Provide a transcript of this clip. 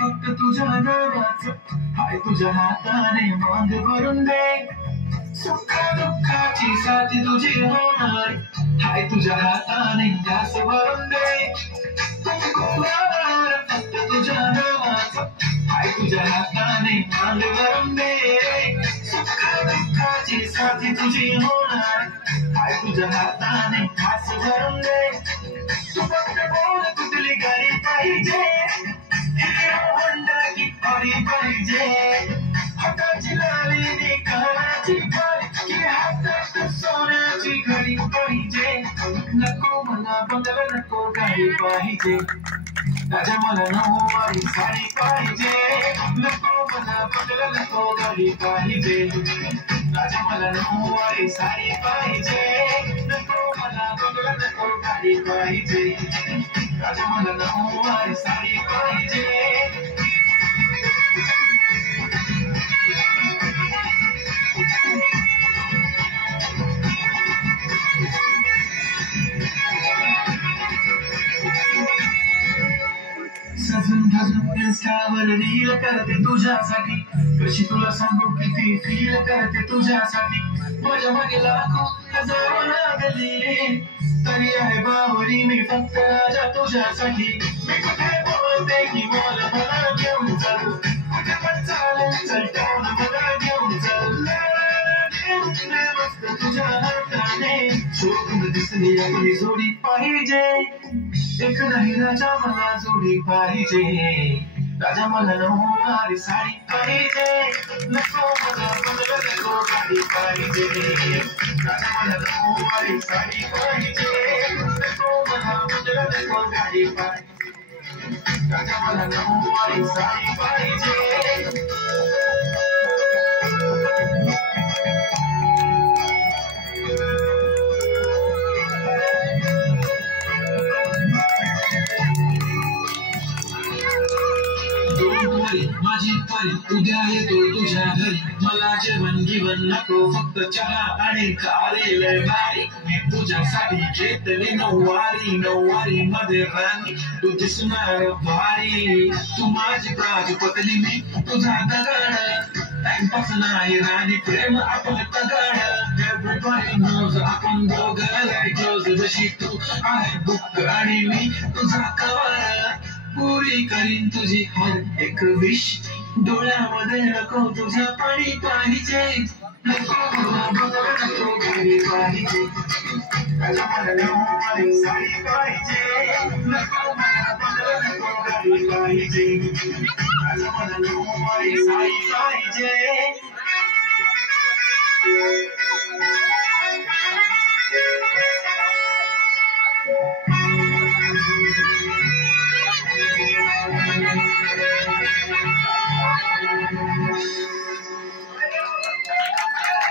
फक्त तुझ्या नावाचं हाय तुझ्या हाताने मांग भरून दे सुख दुःखाची साथी तुझी होणार हाय तुझ्या हाताने घास भरून दे फक्त तुझ्या नावाचं हाय तुझ्या हाताने मांग भरून दे सुख दुःखाची साथी तुझी होणार हाय तुझ्या हाताने घास भरून दे तू फक्त बोल तुझली गाडी पाहिजे पाहिजे हाताची लाली कानाची बारीकी हातात सोन्याची घडी पाहिजे नको मला बंगला नको गाडी पाहिजे राजा मला नऊवारी साडी पाहिजे नको मला बंगला नको गाडी पाहिजे राजा मला नऊवारी साडी पाहिजे नको मला बंगला नको गाडी पाहिजे राजा मला नऊवारी साडी पाहिजे सजून धजून इंस्टावर रील करते तुझ्यासाठी कशी तुला सांगू किती फील करते तुझ्यासाठी माझ्या मागे लाखो हजारो लागले तरी आहे बावरी मी फक्त राजा तुझ्यासाठी मी कुठे बोलते की मला घेऊन चल कुठे पण चालेल चल टाऊन मला घेऊन चल मस्त तुझ्या हाताने शोभून दिसली आपली जोडी पाहिजे एक नाही राजा मला जोडी पाहिजे राजा मला नऊवारी साडी पाहिजे नको मला बंगला नको गाडी पाहिजे राजा मला नऊवारी साडी पाहिजे नको मला बंगला नको गाडी पाहिजे राजा मला नऊवारी साडी पाहिजे माझी परी उद्या येतो तुझ्या घरी मला जेवण गिवण नको फक्त चहा आणि खालेले भारी मी तुझ्यासाठी घेतली नऊवारी मध्ये राणी तू दिसणार भारी तू माझी प्राजपतली मी तुझा दगड टाइमपास नाही राणी प्रेम आपलं तगड एव्हरीबॉडी नोज आपण दोघं लाईक क्लोज जशी तू आहे बुक आणि मी तुझा कवर पुरी करीन तुझी हर एक विश डोळ्यामध्ये नको तुझं पाणी पाहिजे नको नको गाडी पाहिजे राजा मला नऊवारी साडी पाहिजे नको नको गाडी पाहिजे राजा मला नऊवारी साडी पाहिजे